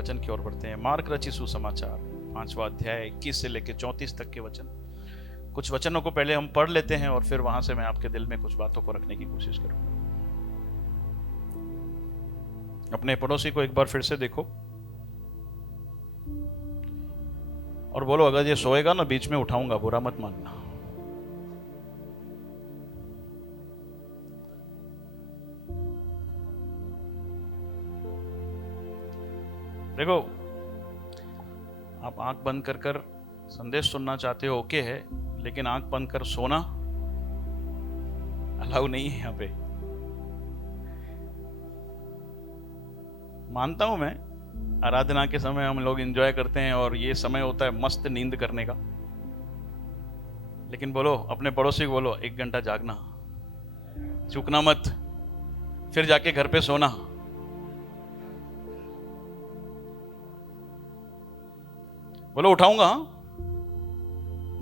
वचन की ओर बढ़ते हैं। मार्क रचित सुसमाचार 5वां अध्याय 21 से लेकर 34 तक के वचन। कुछ वचनों को पहले हम पढ़ लेते हैं और फिर वहां से मैं आपके दिल में कुछ बातों को रखने की कोशिश करूंगा। अपने पड़ोसी को एक बार फिर से देखो और बोलो, अगर ये सोएगा ना बीच में उठाऊंगा, बुरा मत मानना। देखो, आप आंख बंद कर कर संदेश सुनना चाहते हो, ओके है, लेकिन आंख बंद कर सोना अलाउ नहीं है यहां पे। मानता हूं मैं, आराधना के समय हम लोग एंजॉय करते हैं और ये समय होता है मस्त नींद करने का, लेकिन बोलो अपने पड़ोसी को, बोलो 1 घंटा जागना, चूकना मत, फिर जाके घर पे सोना। बोलो उठाऊंगा,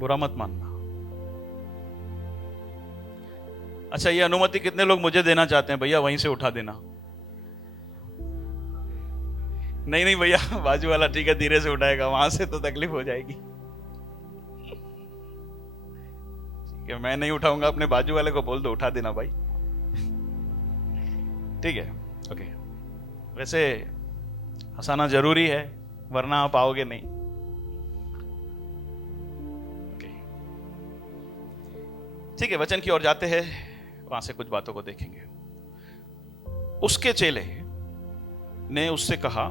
बुरा मत मानना। अच्छा, ये अनुमति कितने लोग मुझे देना चाहते हैं? भैया वहीं से उठा देना। नहीं नहीं भैया, बाजू वाला ठीक है, धीरे से उठाएगा, वहां से तो तकलीफ हो जाएगी। ठीक है, मैं नहीं उठाऊंगा, अपने बाजू वाले को बोल दो उठा देना भाई। ठीक है, ओके। वैसे हंसाना जरूरी है, वरना आप आओगे नहीं। ओके, ठीक है, वचन की ओर जाते हैं, वहां से कुछ बातों को देखेंगे। उसके चेले ने उससे कहा,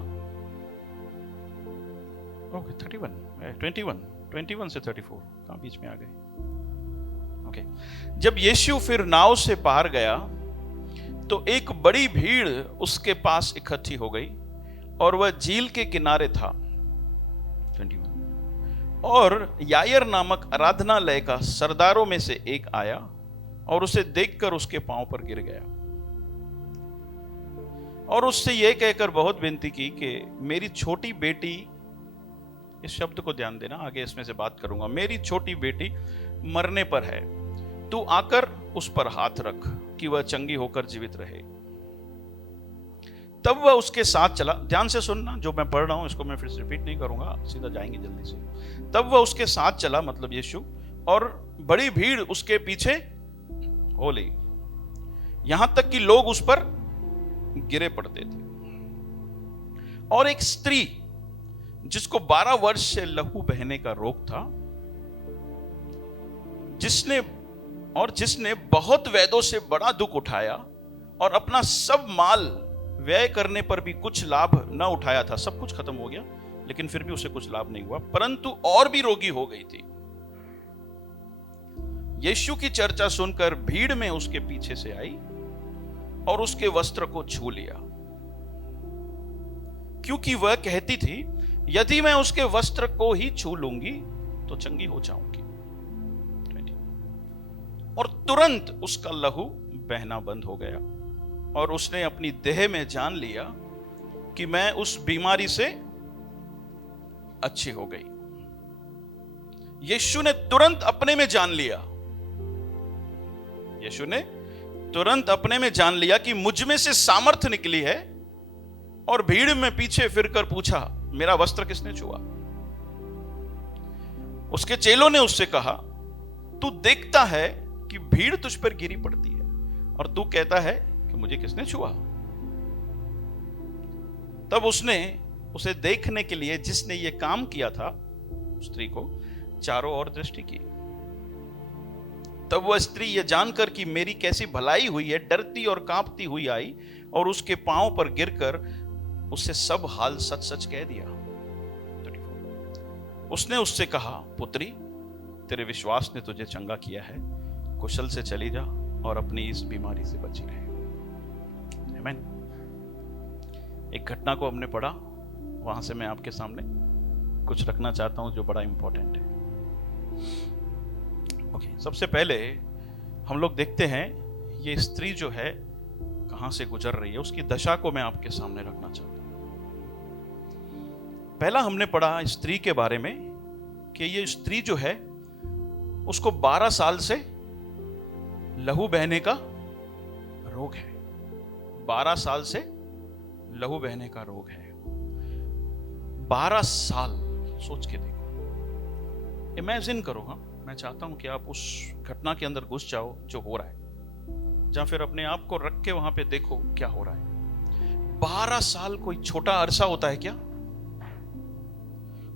ओके 21 से 34 कहां बीच में आ गए। ओके, जब यीशु फिर नाव से पार गया तो एक बड़ी भीड़ उसके पास इकट्ठी हो गई और वह झील के किनारे था। 21, और यायर नामक आराधनालय का सरदारों में से एक आया और उसे देखकर उसके पांव पर गिर गया और उससे यह कहकर बहुत विनती की कि मेरी छोटी बेटी, इस शब्द को ध्यान देना, आगे इसमें से बात करूंगा, मेरी छोटी बेटी मरने पर है, तू आकर उस पर हाथ रख कि वह चंगी होकर जीवित रहे। तब वह उसके साथ चला। ध्यान से सुनना, जो मैं पढ़ रहा हूं इसको मैं फिर से रिपीट नहीं करूंगा, सीधा जाएंगे जल्दी से। तब वह उसके साथ चला, मतलब यीशु, और बड़ी भीड़ उसके पीछे हो ली, यहां तक कि लोग उस पर गिरे पड़ते थे। और एक स्त्री जिसको 12 वर्ष से लहू बहने का रोग था, जिसने बहुत वैद्यों से बड़ा दुख उठाया और अपना सब माल व्यय करने पर भी कुछ लाभ न उठाया था, सब कुछ खत्म हो गया लेकिन फिर भी उसे कुछ लाभ नहीं हुआ, परंतु और भी रोगी हो गई थी। यीशु की चर्चा सुनकर भीड़ में उसके पीछे से आई और उसके वस्त्र को छू लिया, क्योंकि वह कहती थी, यदि मैं उसके वस्त्र को ही छू लूंगी तो चंगी हो जाऊंगी। और तुरंत उसका लहू बहना बंद हो गया और उसने अपनी देह में जान लिया कि मैं उस बीमारी से अच्छी हो गई। यीशु ने तुरंत अपने में जान लिया, यीशु ने तुरंत अपने में जान लिया कि मुझ में से सामर्थ्य निकली है, और भीड़ में पीछे फिरकर पूछा, मेरा वस्त्र किसने छुआ? उसके चेलों ने उससे कहा, तू देखता है कि भीड़ तुझ पर गिरी पड़ती है और तू कहता है कि मुझे किसने छुआ? तब उसने उसे देखने के लिए जिसने यह काम किया था, स्त्री को चारों ओर दृष्टि की। तब वह स्त्री यह जानकर कि मेरी कैसी भलाई हुई है, डरती और कांपती हुई आई और उसके पांव पर गिरकर उससे सब हाल सच सच कह दिया। उसने उससे कहा, पुत्री, तेरे विश्वास ने तुझे चंगा किया है, कुशल से चली जा और अपनी इस बीमारी से बची रहे। आमीन। एक घटना को हमने पढ़ा, वहां से मैं आपके सामने कुछ रखना चाहता हूं जो बड़ा इंपॉर्टेंट है। ओके, सबसे पहले हम लोग देखते हैं ये स्त्री जो है कहां से गुजर रही है, उसकी दशा को मैं आपके सामने रखना चाहता हूं। पहला हमने पढ़ा स्त्री के बारे में कि ये स्त्री जो है उसको 12 साल से लहू बहने का रोग है। 12 साल से लहू बहने का रोग है। 12 साल सोच के देखो, इमेजिन करो। हाँ, मैं चाहता हूं कि आप उस घटना के अंदर घुस जाओ जो हो रहा है, या फिर अपने आप को रख के वहां पे देखो क्या हो रहा है। 12 साल कोई छोटा अरसा होता है क्या?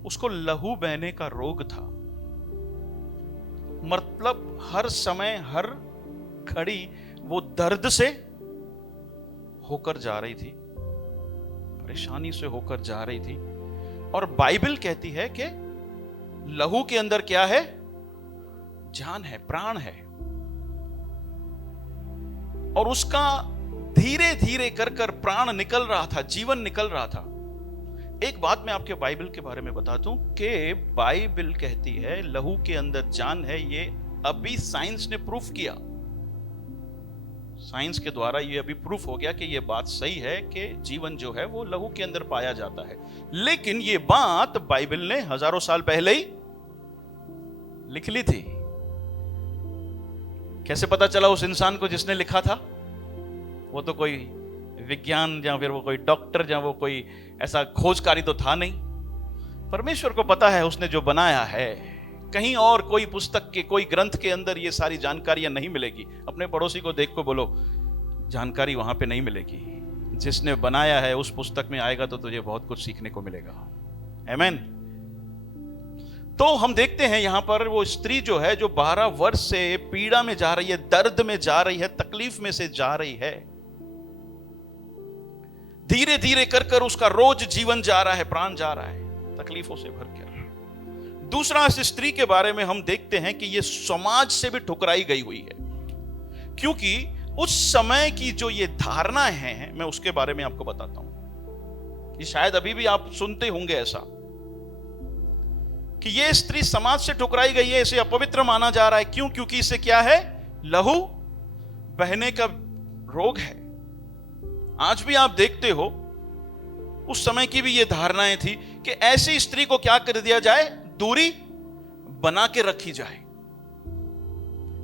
उसको लहू बहने का रोग था, मतलब हर समय हर घड़ी वो दर्द से होकर जा रही थी, परेशानी से होकर जा रही थी। और बाइबल कहती है कि लहू के अंदर क्या है? जान है, प्राण है। और उसका धीरे धीरे कर कर प्राण निकल रहा था, जीवन निकल रहा था। एक बात मैं आपके बाइबल के बारे में बता दूं कि बाइबल कहती है लहू के अंदर जान है। ये अभी साइंस ने प्रूफ किया, साइंस के द्वारा ये अभी प्रूफ हो गया कि ये बात सही है कि जीवन जो है वो लहू के अंदर पाया जाता है। लेकिन ये बात बाइबल ने हजारों साल पहले ही लिख ली थी। कैसे पता चला उस इंसान को जिसने लिखा था? वो तो कोई विज्ञान या फिर वो कोई डॉक्टर या वो कोई ऐसा खोजकारी तो था नहीं। परमेश्वर को पता है उसने जो बनाया है। कहीं और कोई पुस्तक के, कोई ग्रंथ के अंदर ये सारी जानकारियां नहीं मिलेगी। अपने पड़ोसी को देख को बोलो, जानकारी वहां पे नहीं मिलेगी। जिसने बनाया है उस पुस्तक में आएगा तो तुझे बहुत कुछ सीखने को मिलेगा। आमीन। तो हम देखते हैं यहां पर वो स्त्री जो है, जो 12 वर्ष से पीड़ा में जा रही है, दर्द में जा रही है, तकलीफ में से जा रही है। धीरे धीरे कर कर उसका रोज जीवन जा रहा है, प्राण जा रहा है तकलीफों से भरकर। दूसरा, इस स्त्री के बारे में हम देखते हैं कि यह समाज से भी ठुकराई गई हुई है, क्योंकि उस समय की जो ये धारणाएं हैं, मैं उसके बारे में आपको बताता हूं। ये शायद अभी भी आप सुनते होंगे ऐसा कि ये स्त्री समाज से ठुकराई गई है, इसे अपवित्र माना जा रहा है। क्यों? क्योंकि इसे क्या है? लहू बहने का रोग है। आज भी आप देखते हो, उस समय की भी ये धारणाएं थी कि ऐसी स्त्री को क्या कर दिया जाए? दूरी बना के रखी जाए।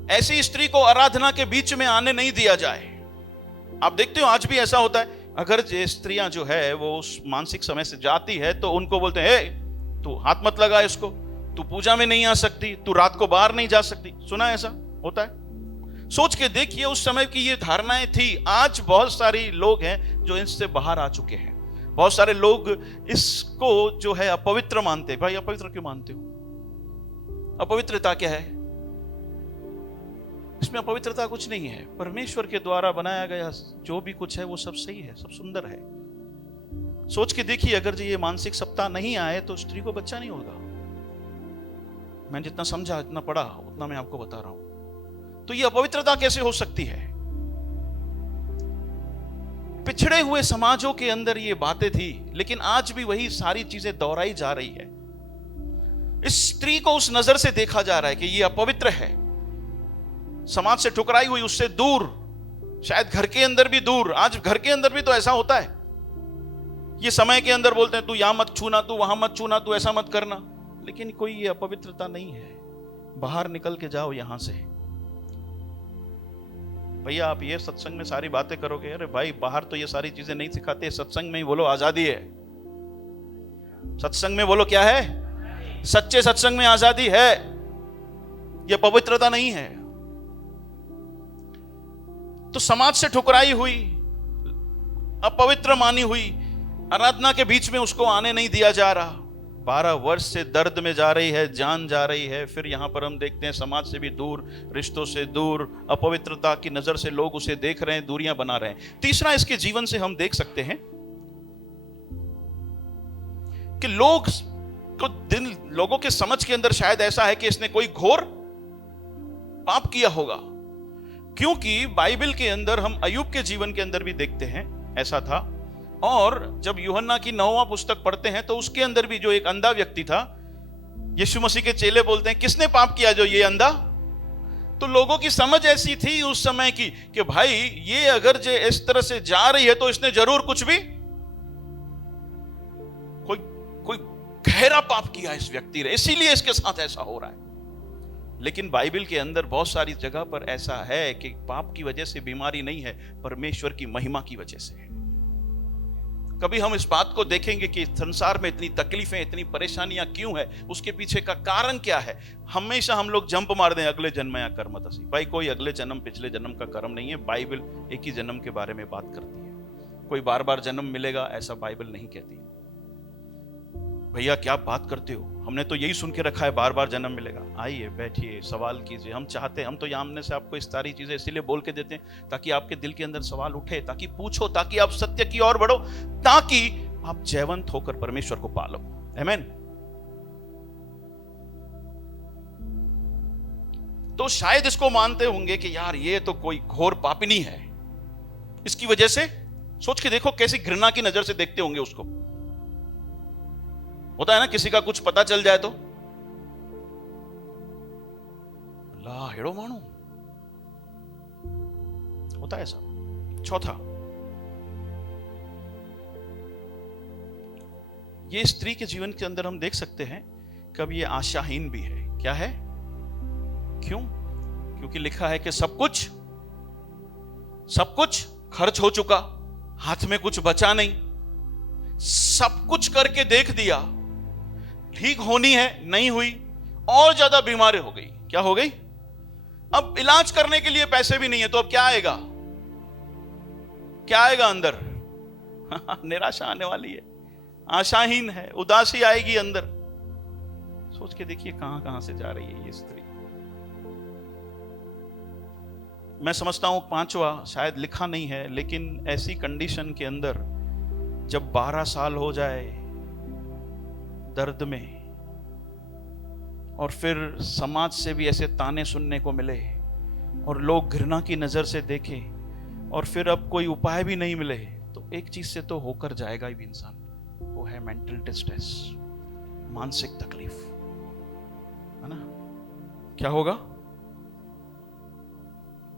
ऐसी स्त्री को आराधना के बीच में आने नहीं दिया जाए। आप देखते हो आज भी ऐसा होता है। अगर ये स्त्रियां जो है वो उस मानसिक समय से जाती है तो उनको बोलते हैं, तू हाथ मत लगा इसको, तू पूजा में नहीं आ सकती, तू रात को बाहर नहीं जा सकती। सुना ऐसा होता है? सोच के देखिए, उस समय की ये धारणाएं थी। आज बहुत सारे लोग हैं जो इससे बाहर आ चुके हैं। बहुत सारे लोग इसको जो है अपवित्र मानते हैं। भाई अपवित्र क्यों मानते हो? अपवित्रता क्या है? इसमें अपवित्रता कुछ नहीं है। परमेश्वर के द्वारा बनाया गया जो भी कुछ है वो सब सही है, सब सुंदर है। सोच के देखिए, अगर ये मानसिक सप्ताह नहीं आए तो स्त्री को बच्चा नहीं होगा। मैं जितना समझा, जितना पढ़ा, उतना मैं आपको बता रहा हूं। तो ये अपवित्रता कैसे हो सकती है? पिछड़े हुए समाजों के अंदर ये बातें थी, लेकिन आज भी वही सारी चीजें दोहराई जा रही है। इस स्त्री को उस नजर से देखा जा रहा है कि ये अपवित्र है, समाज से ठुकराई हुई, उससे दूर, शायद घर के अंदर भी दूर। आज घर के अंदर भी तो ऐसा होता है। ये समय के अंदर बोलते हैं तू यहां मत छूना, तू वहां मत छूना, तू ऐसा मत करना, लेकिन कोई ये अपवित्रता नहीं है। बाहर निकल के जाओ यहां से। भैया आप ये सत्संग में सारी बातें करोगे, अरे भाई बाहर तो ये सारी चीजें नहीं सिखाते। सत्संग में ही बोलो आजादी है। सत्संग में बोलो क्या है? सच्चे सत्संग में आजादी है, ये पवित्रता नहीं है। तो समाज से ठुकराई हुई, अपवित्र मानी हुई आराधना के बीच में उसको आने नहीं दिया जा रहा। 12 वर्ष से दर्द में जा रही है, जान जा रही है। फिर यहां पर हम देखते हैं समाज से भी दूर, रिश्तों से दूर, अपवित्रता की नजर से लोग उसे देख रहे हैं, दूरियां बना रहे हैं। तीसरा, इसके जीवन से हम देख सकते हैं कि लोगों के समझ के अंदर शायद ऐसा है कि इसने कोई घोर पाप किया होगा। क्योंकि बाइबल के अंदर हम अय्यूब के जीवन के अंदर भी देखते हैं ऐसा था। और जब यूहन्ना की 9वां पुस्तक पढ़ते हैं तो उसके अंदर भी जो एक अंधा व्यक्ति था, यीशु मसीह के चेले बोलते हैं किसने पाप किया, जो ये अंधा? तो लोगों की समझ ऐसी थी उस समय की कि भाई ये अगर जो इस तरह से जा रही है तो इसने जरूर कुछ भी कोई गहरा पाप किया इस व्यक्ति ने, इसीलिए इसके साथ ऐसा हो रहा है। लेकिन बाइबल के अंदर बहुत सारी जगह पर ऐसा है कि पाप की वजह से बीमारी नहीं है, परमेश्वर की महिमा की वजह से है। कभी हम इस बात को देखेंगे कि संसार में इतनी तकलीफें, इतनी परेशानियां क्यों है, उसके पीछे का कारण क्या है? हमेशा हम लोग जंप मार दें अगले जन्म या कर्म तसी। भाई कोई अगले जन्म पिछले जन्म का कर्म नहीं है। बाइबल एक ही जन्म के बारे में बात करती है। कोई बार बार जन्म मिलेगा ऐसा बाइबल नहीं कहती। भैया क्या बात करते हो, हमने तो यही सुन के रखा है बार बार जन्म मिलेगा। आइए बैठिए, सवाल कीजिए। हम चाहते हैं, हम तो सामने से आपको इस सारी चीजें इसीलिए बोल के देते हैं ताकि आपके दिल के अंदर सवाल उठे, ताकि पूछो, ताकि आप सत्य की ओर बढ़ो, ताकि आप जयवंत होकर परमेश्वर को पालो। आमीन। तो शायद इसको मानते होंगे कि यार ये तो कोई घोर पापिनी है, इसकी वजह से सोच के देखो कैसी घृणा की नजर से देखते होंगे उसको। होता है ना, किसी का कुछ पता चल जाए तो ला हेड़ो मानो, होता है ऐसा। चौथा, ये स्त्री के जीवन के अंदर हम देख सकते हैं कब ये आशाहीन भी है। क्या है? क्यों? क्योंकि लिखा है कि सब कुछ खर्च हो चुका, हाथ में कुछ बचा नहीं, सब कुछ करके देख दिया, ठीक होनी है, नहीं हुई, और ज्यादा बीमारी हो गई। क्या हो गई? अब इलाज करने के लिए पैसे भी नहीं है, तो अब क्या आएगा? क्या आएगा अंदर? निराशा आने वाली है, आशाहीन है, उदासी आएगी अंदर। सोच के देखिए कहां कहां से जा रही है ये स्त्री। मैं समझता हूं पांचवा शायद लिखा नहीं है, लेकिन ऐसी कंडीशन के अंदर जब 12 साल हो जाए दर्द में, और फिर समाज से भी ऐसे ताने सुनने को मिले और लोग घृणा की नजर से देखें, और फिर अब कोई उपाय भी नहीं मिले, तो एक चीज से तो होकर जाएगा ही इंसान, वो है मेंटल डिस्ट्रेस, मानसिक तकलीफ, है ना? क्या होगा?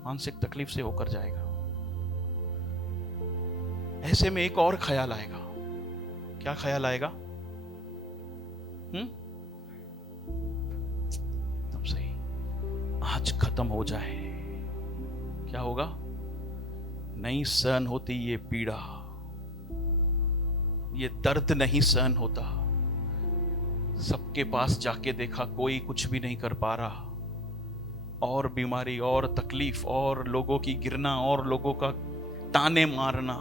मानसिक तकलीफ से होकर जाएगा। ऐसे में एक और ख्याल आएगा। क्या ख्याल आएगा? तब सही, आज खत्म हो जाए। क्या होगा? नहीं सहन होती ये पीड़ा, ये दर्द नहीं सहन होता। सबके पास जाके देखा, कोई कुछ भी नहीं कर पा रहा, और बीमारी और तकलीफ और लोगों की गिरना और लोगों का ताने मारना,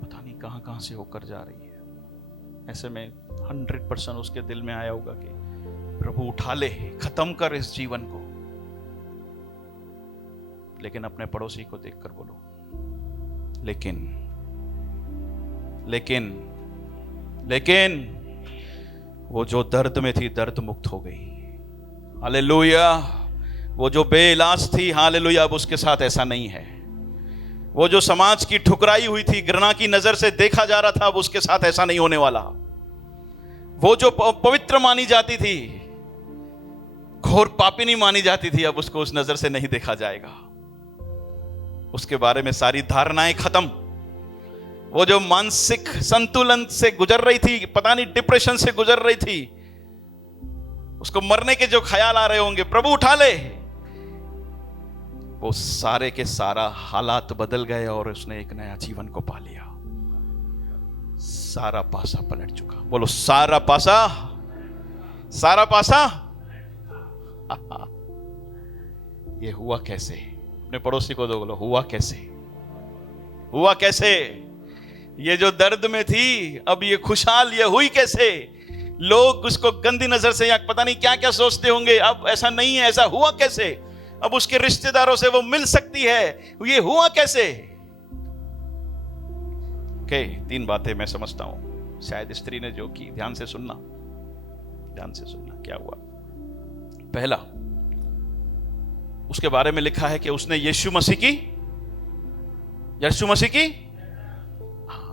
पता नहीं कहां कहां से होकर जा रही है। ऐसे में 100% उसके दिल में आया होगा कि प्रभु उठा ले, खत्म कर इस जीवन को। लेकिन अपने पड़ोसी को देखकर बोलो, लेकिन वो जो दर्द में थी, दर्द मुक्त हो गई। हालेलुया। वो जो बेइलाज थी, हालेलुया, अब उसके साथ ऐसा नहीं है। वो जो समाज की ठुकराई हुई थी, घृणा की नजर से देखा जा रहा था, अब उसके साथ ऐसा नहीं होने वाला। वो जो पवित्र मानी जाती थी, घोर पापिनी मानी जाती थी, अब उसको उस नजर से नहीं देखा जाएगा। उसके बारे में सारी धारणाएं खत्म। वो जो मानसिक संतुलन से गुजर रही थी, पता नहीं डिप्रेशन से गुजर रही थी, उसको मरने के जो ख्याल आ रहे होंगे, प्रभु उठा ले, वो सारे के सारा हालात बदल गए और उसने एक नया जीवन को पा लिया। सारा पासा पलट चुका। बोलो सारा पासा, सारा पासा। ये हुआ कैसे? अपने पड़ोसी को दो, बोलो हुआ कैसे? हुआ कैसे? ये जो दर्द में थी, अब ये खुशहाल ये हुई कैसे? लोग उसको गंदी नजर से या पता नहीं क्या क्या सोचते होंगे, अब ऐसा नहीं है, ऐसा हुआ कैसे? अब उसके रिश्तेदारों से वो मिल सकती है, ये हुआ कैसे? ओके, 3 बातें मैं समझता हूं शायद स्त्री ने जो की। ध्यान से सुनना, ध्यान से सुनना। क्या हुआ? पहला, उसके बारे में लिखा है कि उसने यीशु मसीह की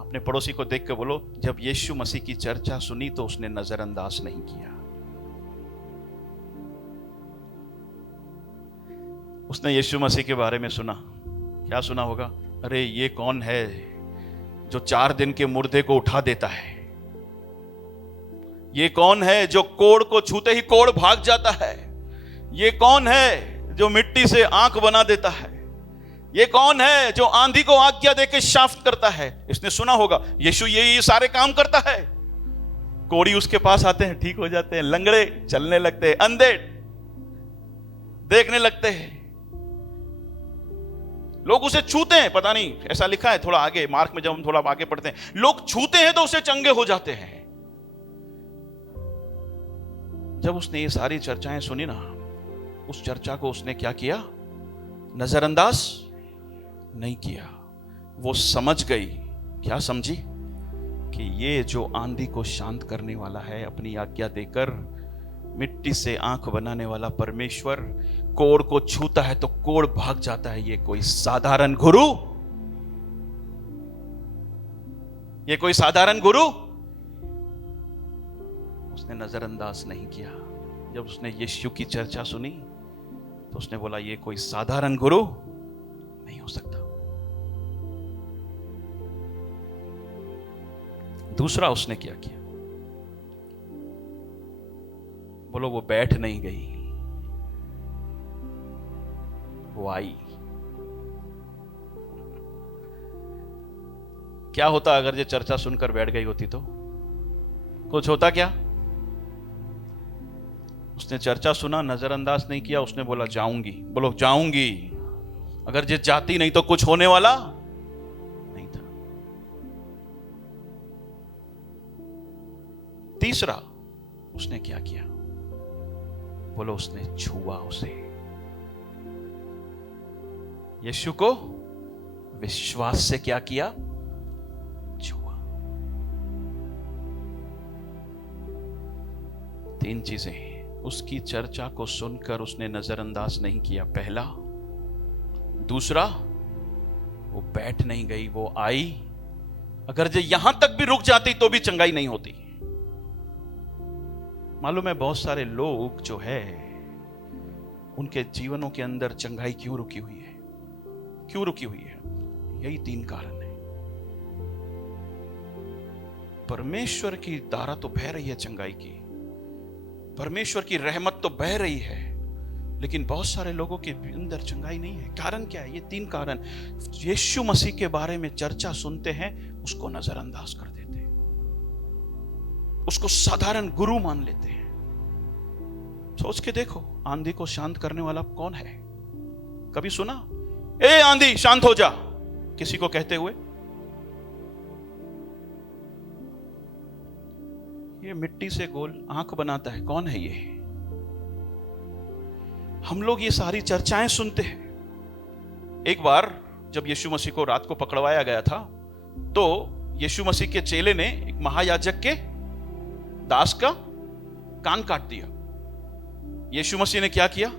अपने पड़ोसी को देख के बोलो, जब यीशु मसीह की चर्चा सुनी तो उसने नजरअंदाज नहीं किया। उसने यीशु मसीह के बारे में सुना। क्या सुना होगा? अरे ये कौन है जो 4 दिन के मुर्दे को उठा देता है? ये कौन है जो कोढ़ को छूते ही कोढ़ भाग जाता है? ये कौन है जो मिट्टी से आंख बना देता है? ये कौन है जो आंधी को आज्ञा देकर शांत करता है? इसने सुना होगा यीशु ये सारे काम करता है। कोढ़ी उसके पास आते हैं, ठीक हो जाते हैं, लंगड़े चलने लगते हैं, अंधे देखने लगते हैं, लोग उसे छूते हैं। पता नहीं ऐसा लिखा है थोड़ा आगे मार्क में, जब हम थोड़ा आगे पढ़ते हैं, लोग छूते हैं तो उसे चंगे हो जाते हैं। जब उसने ये सारी चर्चाएं सुनी ना, उस चर्चा को उसने क्या किया? नजरअंदाज नहीं किया। वो समझ गई, क्या समझी? कि ये जो आंधी को शांत करने वाला है, अपनी आज्ञा देकर मिट्टी से आंख बनाने वाला परमेश्वर, कोढ़ को छूता है तो कोढ़ भाग जाता है। ये कोई साधारण गुरु, ये कोई साधारण गुरु उसने नजरअंदाज नहीं किया। जब उसने यीशु की चर्चा सुनी तो उसने बोला ये कोई साधारण गुरु नहीं हो सकता। दूसरा उसने क्या किया? बोलो, वो बैठ नहीं गई, वो आई। क्या होता अगर ये चर्चा सुनकर बैठ गई होती? तो कुछ होता क्या? उसने चर्चा सुना, नजरअंदाज नहीं किया, उसने बोला जाऊंगी। बोलो जाऊंगी। अगर ये जाती नहीं तो कुछ होने वाला नहीं था। तीसरा उसने क्या किया? बोलो, उसने छुआ उसे। यीशु को विश्वास से क्या किया? छुआ। तीन चीजें उसकी चर्चा को सुनकर उसने नजरअंदाज नहीं किया। पहला, दूसरा, वो बैठ नहीं गई, वो आई। अगर जो यहां तक भी रुक जाती तो भी चंगाई नहीं होती। मालूम है बहुत सारे लोग जो है उनके जीवनों के अंदर चंगाई क्यों रुकी हुई है? क्यों रुकी हुई है? यही तीन कारण है। परमेश्वर की धारा तो बह रही है चंगाई की, परमेश्वर की रहमत तो बह रही है, लेकिन बहुत सारे लोगों के अंदर चंगाई नहीं है। कारण क्या है? ये तीन कारण। यीशु मसीह के बारे में चर्चा सुनते हैं, उसको नजरअंदाज कर देते हैं, उसको साधारण गुरु मान लेते हैं। सोच के देखो, आंधी को शांत करने वाला कौन है? कभी सुना ए आंधी शांत हो जा किसी को कहते हुए? ये मिट्टी से गोल आंख बनाता है, कौन है ये? हम लोग ये सारी चर्चाएं सुनते हैं। एक बार जब यीशु मसीह को रात को पकड़वाया गया था, तो यीशु मसीह के चेले ने एक महायाजक के दास का कान काट दिया। यीशु मसीह ने क्या किया?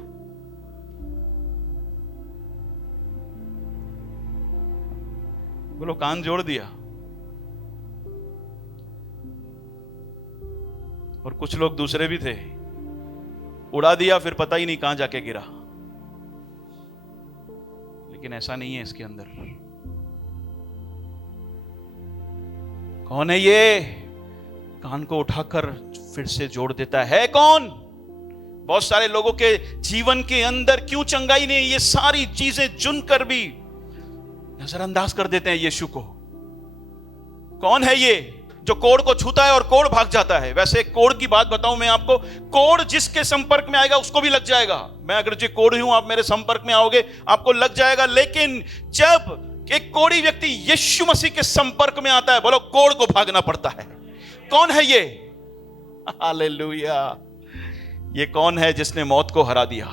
बोलो, कान जोड़ दिया। और कुछ लोग दूसरे भी थे, उड़ा दिया, फिर पता ही नहीं कहां जाके गिरा। लेकिन ऐसा नहीं है इसके अंदर। कौन है ये? कान को उठाकर फिर से जोड़ देता है कौन? बहुत सारे लोगों के जीवन के अंदर क्यों चंगाई नहीं? ये सारी चीजें चुनकर भी नजरअंदाज कर देते हैं यीशु को। कौन है ये जो कोढ़ को छूता है और कोढ़ भाग जाता है? वैसे कोढ़ की बात बताऊं मैं आपको, कोढ़ जिसके संपर्क में आएगा उसको भी लग जाएगा। मैं अगर जो कोढ़ हूं, आप मेरे संपर्क में आओगे, आपको लग जाएगा। लेकिन जब एक कोढ़ी व्यक्ति यीशु मसीह के संपर्क में आता है, बोलो कोढ़ को भागना पड़ता है। कौन है ये? हालेलुया। ये कौन है जिसने मौत को हरा दिया?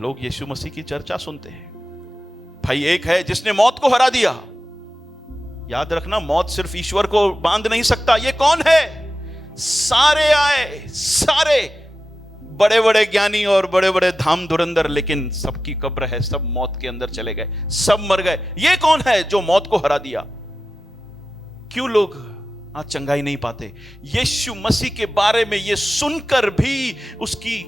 लोग यीशु मसीह की चर्चा सुनते हैं, भाई एक है जिसने मौत को हरा दिया। याद रखना, मौत सिर्फ ईश्वर को बांध नहीं सकता। ये कौन है? सारे आए, सारे बड़े बड़े ज्ञानी और बड़े बड़े धाम धुरंधर, लेकिन सबकी कब्र है, सब मौत के अंदर चले गए, सब मर गए। ये कौन है जो मौत को हरा दिया? क्यों लोग आज चंगाई नहीं पाते? यीशु मसीह के बारे में ये सुनकर भी उसकी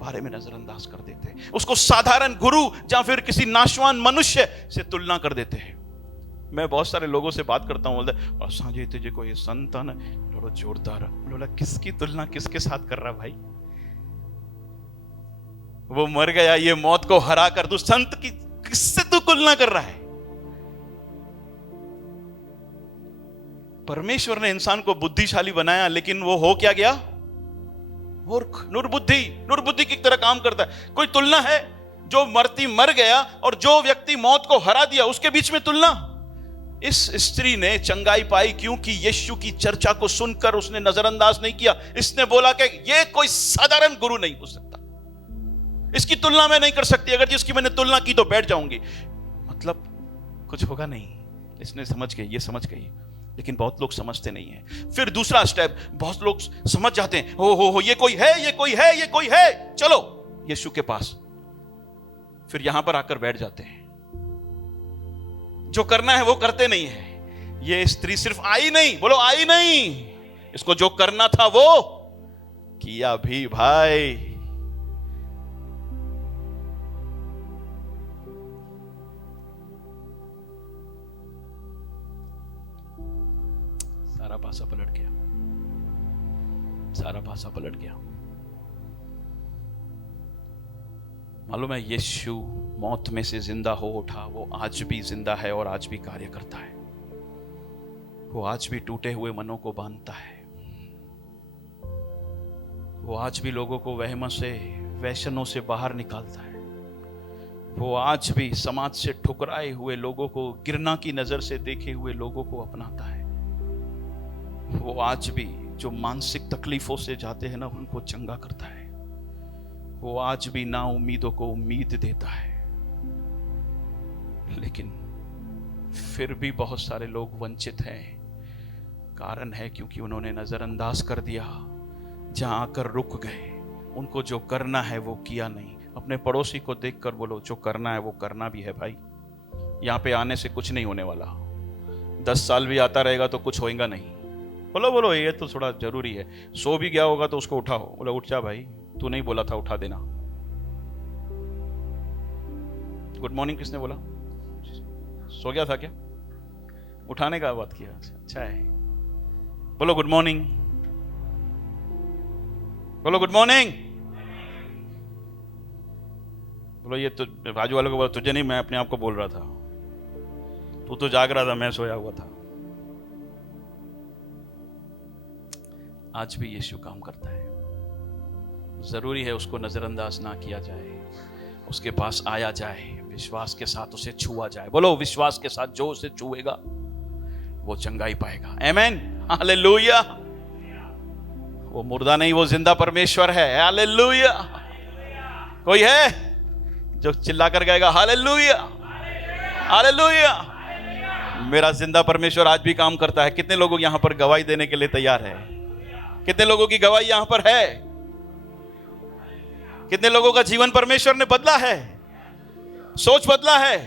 बारे में नजरअंदाज कर देते हैं, उसको साधारण गुरु या फिर किसी नाशवान मनुष्य से तुलना कर देते हैं। मैं बहुत सारे लोगों से बात करता हूं, बोलते हैं सांझे तुझे कोई संत है ना, लोड़ो जोरदार। बोला किसकी तुलना किसके साथ कर रहा भाई? वो मर गया, ये मौत को हरा कर। तू संत की किससे तू तुलना कर रहा है? परमेश्वर ने इंसान को बुद्धिशाली बनाया, लेकिन वो हो क्या गया? मूर्ख, नुरबुद्धि की तरह काम करता है। कोई तुलना है? जो मर गया और जो व्यक्ति मौत को हरा दिया, उसके बीच में तुलना? इस स्त्री ने चंगाई पाई क्योंकि यीशु की चर्चा को सुनकर उसने नजरअंदाज नहीं किया। इसने बोला कि ये कोई साधारण गुरु नहीं हो सकता, इसकी तुलना मैं नहीं कर सकती, अगर जिसकी मैंने तुलना की तो बैठ जाऊंगी, मतलब कुछ होगा नहीं। इसने समझ गई, ये समझ गई, लेकिन बहुत लोग समझते नहीं हैं। फिर दूसरा स्टेप, बहुत लोग समझ जाते हैं, हो ये कोई है, ये कोई है, ये कोई है, चलो यीशु के पास। फिर यहां पर आकर बैठ जाते हैं, जो करना है वो करते नहीं है। ये स्त्री सिर्फ आई नहीं, बोलो आई नहीं, इसको जो करना था वो किया भी भाई। सारा पासा पलट गया, सारा पासा पलट गया। मालूम है, यीशु मौत में से जिंदा हो उठा, वो आज भी जिंदा है और आज भी कार्य करता है। वो आज भी टूटे हुए मनों को बांधता है। वो आज भी लोगों को वहमों से, वैशनों से बाहर निकालता है। वो आज भी समाज से ठुकराए हुए लोगों को, गिरना की नजर से देखे हुए लोगों को अपनाता है। वो आज भी जो मानसिक तकलीफों से जाते हैं ना, उनको चंगा करता है। वो आज भी ना उम्मीदों को उम्मीद देता है। लेकिन फिर भी बहुत सारे लोग वंचित हैं। कारण है क्योंकि उन्होंने नजरअंदाज कर दिया, जहां आकर रुक गए। उनको जो करना है वो किया नहीं। अपने पड़ोसी को देखकर बोलो, जो करना है वो करना भी है भाई। यहां पे आने से कुछ नहीं होने वाला। 10 साल भी आता रहेगा तो कुछ होएगा नहीं। बोलो ये तो थोड़ा जरूरी है। सो भी गया होगा तो उसको उठाओ, बोलो उठ जा भाई, तू नहीं बोला था, उठा देना। गुड मॉर्निंग किसने बोला? सो गया था क्या? उठाने का बात किया, अच्छा है। बोलो गुड मॉर्निंग, बोलो गुड मॉर्निंग। बोलो ये तो बाजू वालों को बोलो, तुझे नहीं, मैं अपने आप को बोल रहा था। तू तो जाग रहा था, मैं सोया हुआ था। आज भी यीशु काम करता है। जरूरी है उसको नजरअंदाज ना किया जाए, उसके पास आया जाए, विश्वास के साथ उसे छुआ जाए। बोलो विश्वास के साथ जो उसे छुएगा वो चंगाई पाएगा। आमीन, हालेलुया। वो मुर्दा नहीं, वो जिंदा परमेश्वर है। हालेलुया। कोई है जो चिल्ला कर गाएगा हालेलुया, हालेलुया। मेरा जिंदा परमेश्वर आज भी काम करता है। कितने लोग यहां पर गवाही देने के लिए तैयार है? कितने लोगों की गवाही यहां पर है? कितने लोगों का जीवन परमेश्वर ने बदला है? सोच बदला है।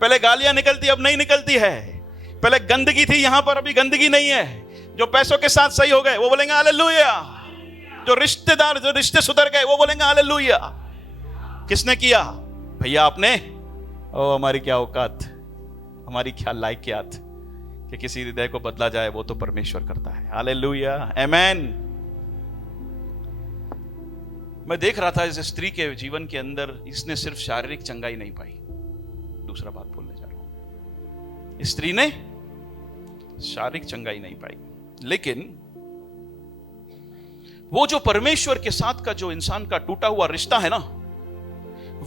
पहले गालियां निकलती, अब नहीं निकलती है। पहले गंदगी थी यहां पर, अभी गंदगी नहीं है। जो पैसों के साथ सही हो गए वो बोलेंगे हालेलुया। जो रिश्तेदार, जो रिश्ते सुधर गए वो बोलेंगे हालेलुया। किसने किया? भैया आपने। ओ हमारी क्या औकात, हमारी क्या लायकियत कि किसी हृदय को बदला जाए, वो तो परमेश्वर करता है। हालेलुया, आमेन। मैं देख रहा था इस स्त्री के जीवन के अंदर, इसने सिर्फ शारीरिक चंगाई नहीं पाई। दूसरा बात बोलने जा रहा हूं, स्त्री ने शारीरिक चंगाई नहीं पाई, लेकिन वो जो परमेश्वर के साथ का जो इंसान का टूटा हुआ रिश्ता है ना,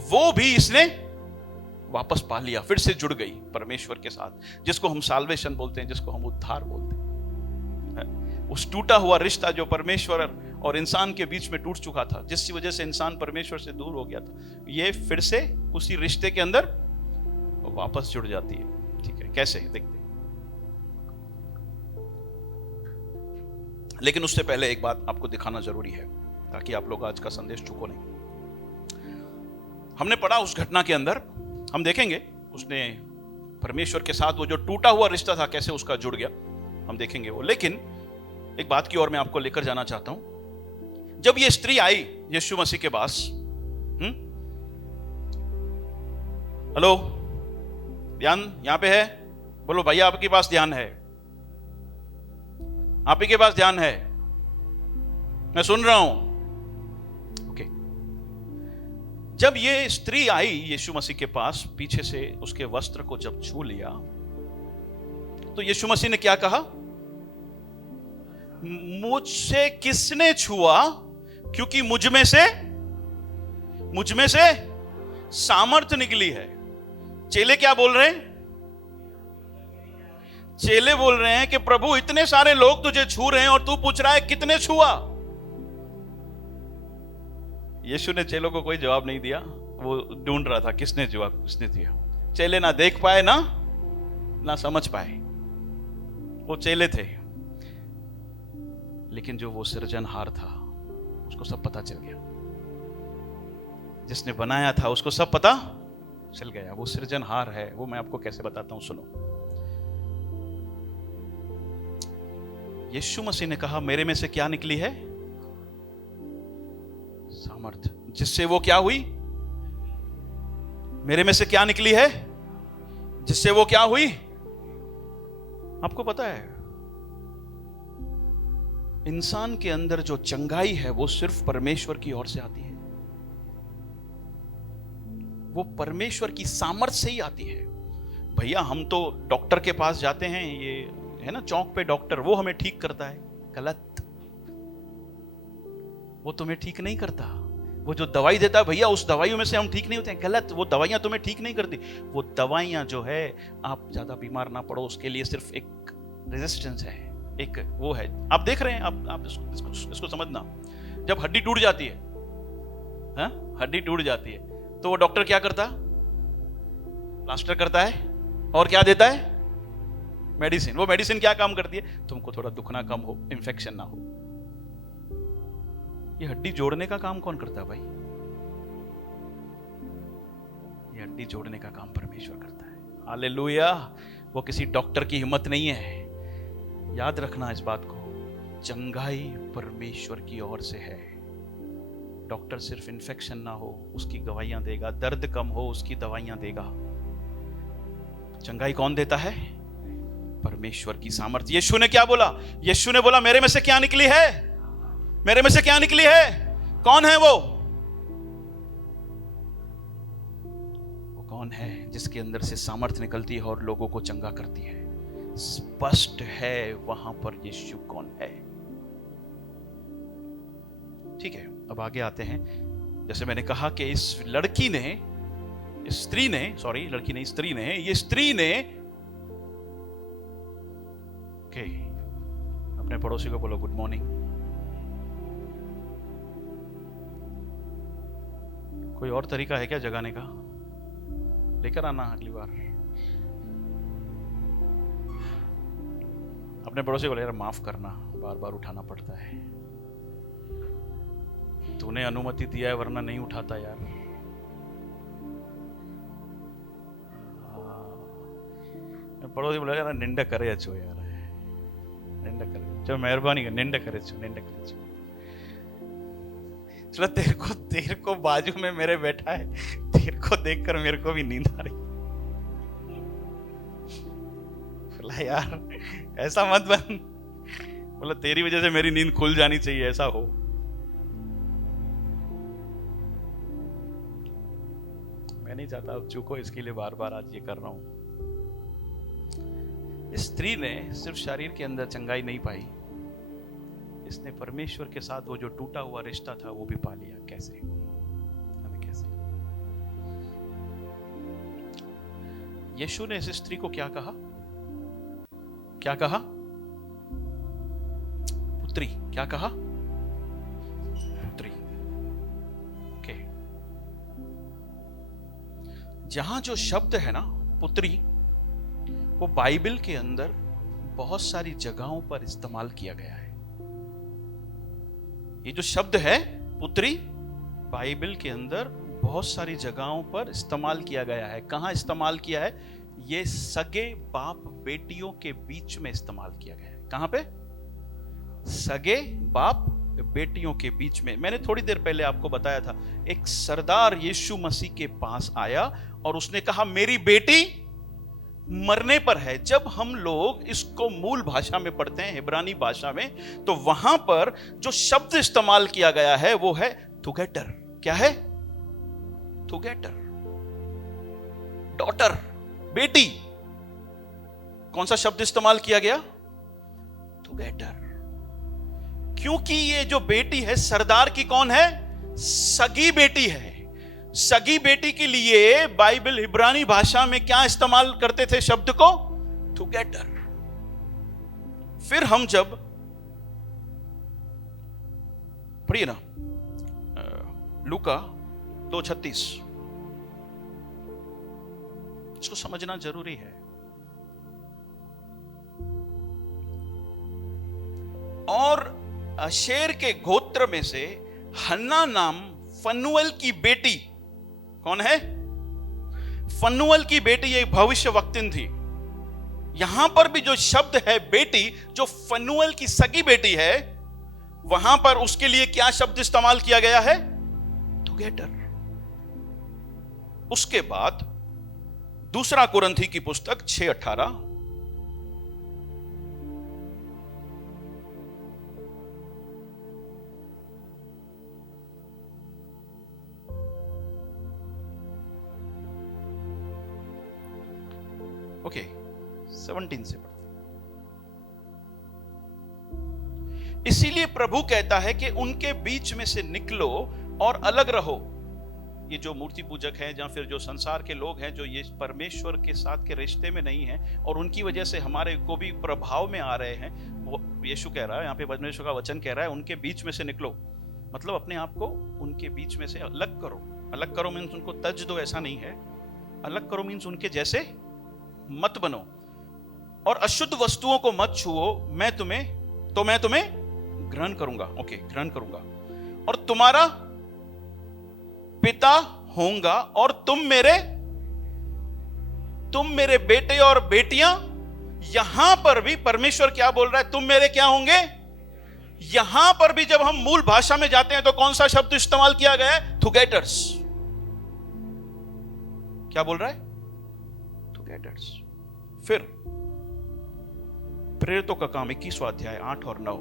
वो भी इसने वापस पा लिया, फिर से जुड़ गई परमेश्वर के साथ, जिसको हम साल्वेशन बोलते हैं, जिसको हम उद्धार बोलते हैं। उस टूटा हुआ रिश्ता जो परमेश्वर और इंसान के बीच में टूट चुका था, जिसकी वजह से इंसान परमेश्वर से दूर हो गया था, ये फिर से उसी रिश्ते के अंदर वापस जुड़ जाती है। ठीक है, कैसे देखते हैं। लेकिन उससे पहले एक बात आपको दिखाना जरूरी है, ताकि आप लोग आज का संदेश चूको नहीं। हमने पढ़ा उस घटना के अंदर, हम देखेंगे उसने परमेश्वर के साथ वो जो टूटा हुआ रिश्ता था कैसे उसका जुड़ गया, हम देखेंगे वो। लेकिन एक बात की ओर मैं आपको लेकर जाना चाहता हूं। जब ये स्त्री आई यीशु मसीह के पास, हेलो, ध्यान यहां पे है, बोलो भैया आपके पास ध्यान है, आप ही के पास ध्यान है, मैं सुन रहा हूं। ओके, जब ये स्त्री आई यीशु मसीह के पास, पीछे से उसके वस्त्र को जब छू लिया, तो यीशु मसीह ने क्या कहा? मुझसे किसने छुआ? क्योंकि मुझ में से सामर्थ निकली है। चेले क्या बोल रहे हैं? चेले बोल रहे हैं कि प्रभु इतने सारे लोग तुझे छू रहे हैं और तू पूछ रहा है कितने छुआ? यीशु ने चेलों को कोई जवाब नहीं दिया। वो ढूंढ रहा था किसने छुआ, किसने दिया। चेले ना देख पाए ना समझ पाए। वो चेले थे, लेकिन जो वो सृजनहार था उसको सब पता चल गया। जिसने बनाया था उसको सब पता चल गया। वो सृजनहार है। वो मैं आपको कैसे बताता हूं, सुनो। यीशु मसीह ने कहा मेरे में से क्या निकली है? सामर्थ। जिससे वो क्या हुई? मेरे में से क्या निकली है? जिससे वो क्या हुई? आपको पता है, इंसान के अंदर जो चंगाई है वो सिर्फ परमेश्वर की ओर से आती है। वो परमेश्वर की सामर्थ्य से ही आती है। भैया हम तो डॉक्टर के पास जाते हैं, ये है ना चौक पे डॉक्टर, वो हमें ठीक करता है। गलत। वो तुम्हें ठीक नहीं करता। वो जो दवाई देता है भैया, उस दवाइयों में से हम ठीक नहीं होते हैं। गलत। वो दवाइयां तुम्हें ठीक नहीं करती। वो दवाइयां जो है, आप ज्यादा बीमार ना पड़ो उसके लिए सिर्फ एक रेजिस्टेंस है, एक वो है। आप देख रहे हैं, आप इसको समझना। जब हड्डी टूट जाती है, हाँ? हड्डी टूट जाती है तो वो डॉक्टर क्या करता? प्लास्टर करता है और क्या देता है? मेडिसिन। वो मेडिसिन क्या काम करती है? तुमको थोड़ा दुखना कम हो, इंफेक्शन ना हो। ये हड्डी जोड़ने का काम कौन करता है भाई? ये हड्डी जोड़ने का काम परमेश्वर करता है। हालेलुया। वो किसी डॉक्टर की हिम्मत नहीं है। याद रखना इस बात को। चंगाई परमेश्वर की ओर से है। डॉक्टर सिर्फ इन्फेक्शन ना हो उसकी दवाइयां देगा, दर्द कम हो उसकी दवाइयां देगा। चंगाई कौन देता है? परमेश्वर की सामर्थ्य। यीशु ने क्या बोला? यीशु ने बोला मेरे में से क्या निकली है? मेरे में से क्या निकली है? कौन है वो? वो कौन है जिसके अंदर से सामर्थ्य निकलती है और लोगों को चंगा करती है? स्पष्ट है वहां पर यीशु कौन है। ठीक है, अब आगे आते हैं। जैसे मैंने कहा कि इस स्त्री ने अपने पड़ोसी को बोलो गुड मॉर्निंग। कोई और तरीका है क्या जगाने का? लेकर आना अगली बार। अपने पड़ोसी को यार माफ करना, बार बार उठाना पड़ता है। तूने अनुमति दिया है वरना नहीं उठाता यार। पड़ोसी बोला यार निंदा करे अचो यार, निंदा करे चलो, मेहरबानी कर निंदा करे चो। चलो तेरे को बाजू में मेरे बैठा है, तेरे को देखकर मेरे को भी नींद आ रही। बोला यार ऐसा मत बन। बोला तेरी वजह से मेरी नींद खुल जानी चाहिए, ऐसा हो। मैं नहीं चाहता अब चूको, इसके लिए बार बार आज ये कर रहा हूं। इस स्त्री ने सिर्फ शरीर के अंदर चंगाई नहीं पाई, इसने परमेश्वर के साथ वो जो टूटा हुआ रिश्ता था वो भी पा लिया। कैसे? कैसे? यीशु ने इस स्त्री को क्या कहा? क्या कहा? पुत्री। क्या कहा? पुत्री। ओके। जहां जो शब्द है ना पुत्री, वो बाइबल के अंदर बहुत सारी जगहों पर इस्तेमाल किया गया है। ये जो शब्द है पुत्री, बाइबल के अंदर बहुत सारी जगहों पर इस्तेमाल किया गया है। कहां इस्तेमाल किया है? ये सगे बाप बेटियों के बीच में इस्तेमाल किया गया है। कहां पे? सगे बाप बेटियों के बीच में। मैंने थोड़ी देर पहले आपको बताया था, एक सरदार यीशु मसीह के पास आया और उसने कहा मेरी बेटी मरने पर है। जब हम लोग इसको मूल भाषा में पढ़ते हैं, इब्रानी भाषा में, तो वहां पर जो शब्द इस्तेमाल किया गया है वो है टुगेदर। क्या है? टुगेदर। डॉटर, बेटी, कौन सा शब्द इस्तेमाल किया गया? टुगेदर। क्योंकि ये जो बेटी है सरदार की कौन है? सगी बेटी है। सगी बेटी के लिए बाइबल इब्रानी भाषा में क्या इस्तेमाल करते थे शब्द को? टुगेदर। फिर हम जब पढ़िए ना लूका 2:36, इसको समझना जरूरी है। और अशेर के गोत्र में से हन्ना नाम फनुएल की बेटी, कौन है? फनुएल की बेटी एक भविष्य वक्तिन थी। यहां पर भी जो शब्द है बेटी, जो फनुएल की सगी बेटी है, वहां पर उसके लिए क्या शब्द इस्तेमाल किया गया है? टुगेदर। उसके बाद दूसरा कुरिन्थी की पुस्तक 6:18, ओके 17 से पढ़ते। इसीलिए प्रभु कहता है कि उनके बीच में से निकलो और अलग रहो। ये जो मूर्ति पूजक हैं या फिर जो संसार के लोग हैं, जो ये परमेश्वर के साथ के रिश्ते में नहीं हैं और उनकी वजह से हमारे को भी प्रभाव में आ रहे हैं, वो यीशु कह रहा है, यहाँ पे परमेश्वर का वचन कह रहा है उनके बीच में से निकलो। मतलब अपने आप को उनके बीच में से अलग करो। अलग करो मीन्स उनको तज दो, ऐसा नहीं है। अलग करो मीन्स उनके जैसे मत बनो और अशुद्ध वस्तुओं को मत छुओ। मैं तुम्हें ग्रहण करूंगा। ओके, ग्रहण करूंगा और तुम्हारा पिता होऊंगा और तुम मेरे बेटे और बेटियां। यहां पर भी परमेश्वर क्या बोल रहा है? तुम मेरे क्या होंगे? यहां पर भी जब हम मूल भाषा में जाते हैं तो कौन सा शब्द इस्तेमाल किया गया है? टुगेदर्स। क्या बोल रहा है? टुगेदर्स। फिर प्रेरितों का काम 21वां अध्याय 8 और 9।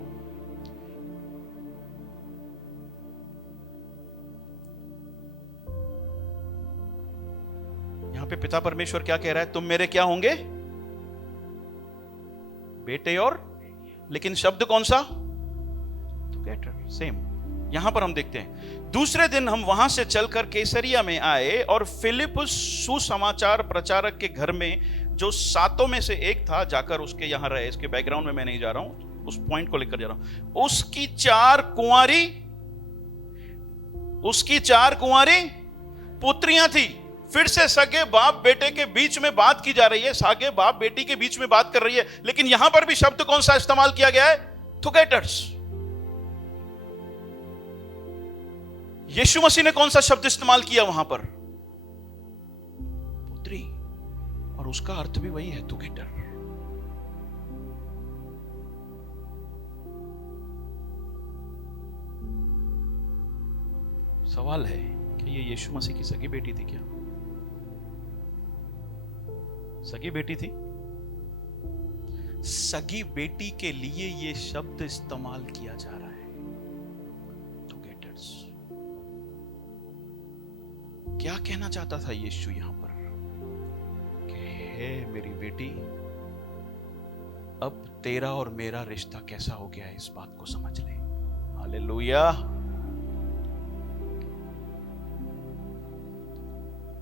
यहां पे पिता परमेश्वर क्या कह रहा है? तुम मेरे क्या होंगे? बेटे और, लेकिन शब्द कौन सा? टुगेदर। सेम यहां पर हम देखते हैं। दूसरे दिन हम वहां से चलकर कैसरिया में आए और फिलिपुस सुसमाचार प्रचारक के घर में, जो सातों में से एक था, जाकर उसके यहां रहे। इसके बैकग्राउंड में मैं नहीं जा रहा हूं, उस पॉइंट को लेकर जा रहा हूं। उसकी चार कुंवारी पुत्रियां थी। फिर से सगे बाप बेटे के बीच में बात की जा रही है, सगे बाप बेटी के बीच में बात कर रही है, लेकिन यहां पर भी शब्द कौन सा इस्तेमाल किया गया है? टुगेदर्स। यीशु मसीह ने कौन सा शब्द इस्तेमाल किया वहां पर? पुत्री, और उसका अर्थ भी वही है, टुगेदर। सवाल है कि ये यीशु मसीह की सगी बेटी थी क्या? सगी बेटी थी। सगी बेटी के लिए ये शब्द इस्तेमाल किया जा रहा है, टुगेदर्स। क्या कहना चाहता था यीशु यहां पर? कि हे मेरी बेटी, अब तेरा और मेरा रिश्ता कैसा हो गया है, इस बात को समझ ले। हालेलुया।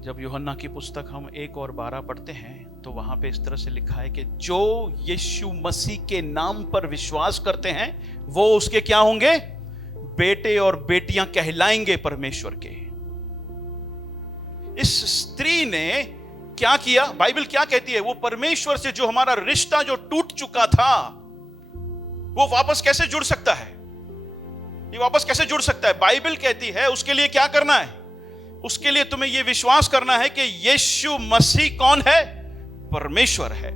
जब यूहन्ना की पुस्तक हम 1 और 12 पढ़ते हैं तो वहां पे इस तरह से लिखा है कि जो यीशु मसीह के नाम पर विश्वास करते हैं वो उसके क्या होंगे? बेटे और बेटियां कहलाएंगे परमेश्वर के। इस स्त्री ने क्या किया? बाइबल क्या कहती है? वो परमेश्वर से जो हमारा रिश्ता जो टूट चुका था, वो वापस कैसे जुड़ सकता है? ये वापस कैसे जुड़ सकता है? बाइबल कहती है उसके लिए क्या करना है? उसके लिए तुम्हें यह विश्वास करना है कि यीशु मसीह कौन है? परमेश्वर है।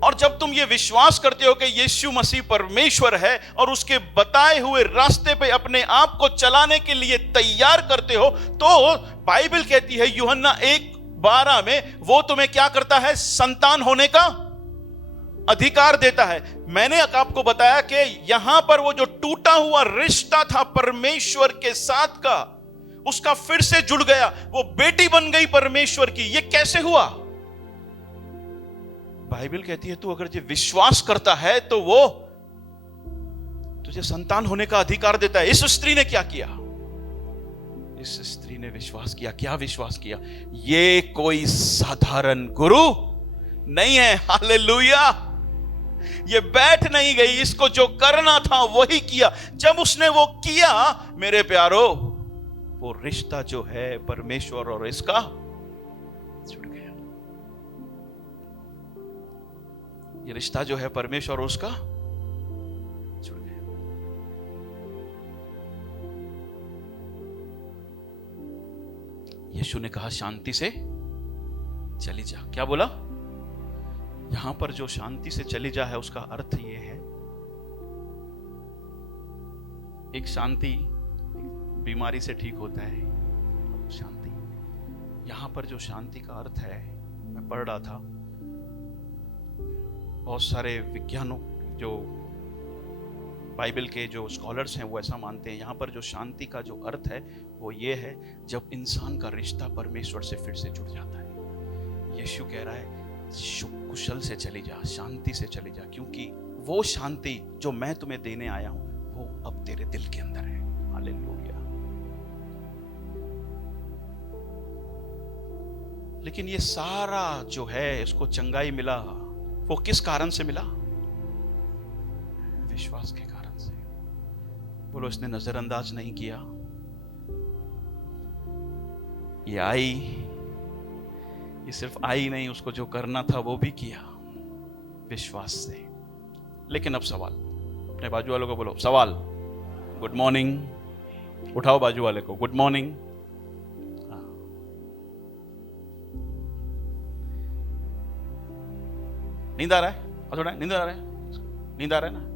और जब तुम ये विश्वास करते हो कि यीशु मसीह परमेश्वर है और उसके बताए हुए रास्ते पे अपने आप को चलाने के लिए तैयार करते हो, तो बाइबल कहती है यूहन्ना 1:12 में, वो तुम्हें क्या करता है? संतान होने का अधिकार देता है। मैंने आपको बताया कि यहां पर वो जो टूटा हुआ रिश्ता था परमेश्वर के साथ का, उसका फिर से जुड़ गया, वो बेटी बन गई परमेश्वर की। ये कैसे हुआ? बाइबल कहती है तू अगर ये विश्वास करता है तो वो तुझे संतान होने का अधिकार देता है। इस स्त्री ने क्या किया? इस स्त्री ने विश्वास किया। क्या विश्वास किया? ये कोई साधारण गुरु नहीं है। हालेलुया। ये बैठ नहीं गई, इसको जो करना था वही किया। जब उसने वो किया, मेरे प्यारो, वो रिश्ता जो है परमेश्वर और इसका जुड़ गया। ये रिश्ता जो है परमेश्वर और उसका जुड़ गया। यीशु ने कहा शांति से चली जा। क्या बोला? यहां पर जो शांति से चली जा है उसका अर्थ ये है, एक शांति बीमारी से ठीक होता है, शांति। यहां पर जो शांति का अर्थ है, मैं पढ़ रहा था, बहुत सारे विज्ञानों, जो बाइबल के जो स्कॉलर्स हैं वो ऐसा मानते हैं, यहाँ पर जो शांति का जो अर्थ है वो ये है, जब इंसान का रिश्ता परमेश्वर से फिर से जुड़ जाता है। यीशु कह रहा है कुशल से चली जा, शांति से चली जा, क्योंकि वो शांति जो मैं तुम्हें देने आया हूं वो अब तेरे दिल के अंदर है। हालेलुया। लेकिन ये सारा जो है, इसको चंगाई मिला, वो किस कारण से मिला? विश्वास के कारण से। बोलो, इसने नजरअंदाज नहीं किया। ये आई, ये सिर्फ आई नहीं, उसको जो करना था वो भी किया विश्वास से। लेकिन अब सवाल, अपने बाजू वालों को बोलो सवाल। Good morning. उठाओ बाजू वाले को, गुड मॉर्निंग। नींद आ रहा है? और थोड़ा नींद आ रहा है? नींद आ रहा है ना?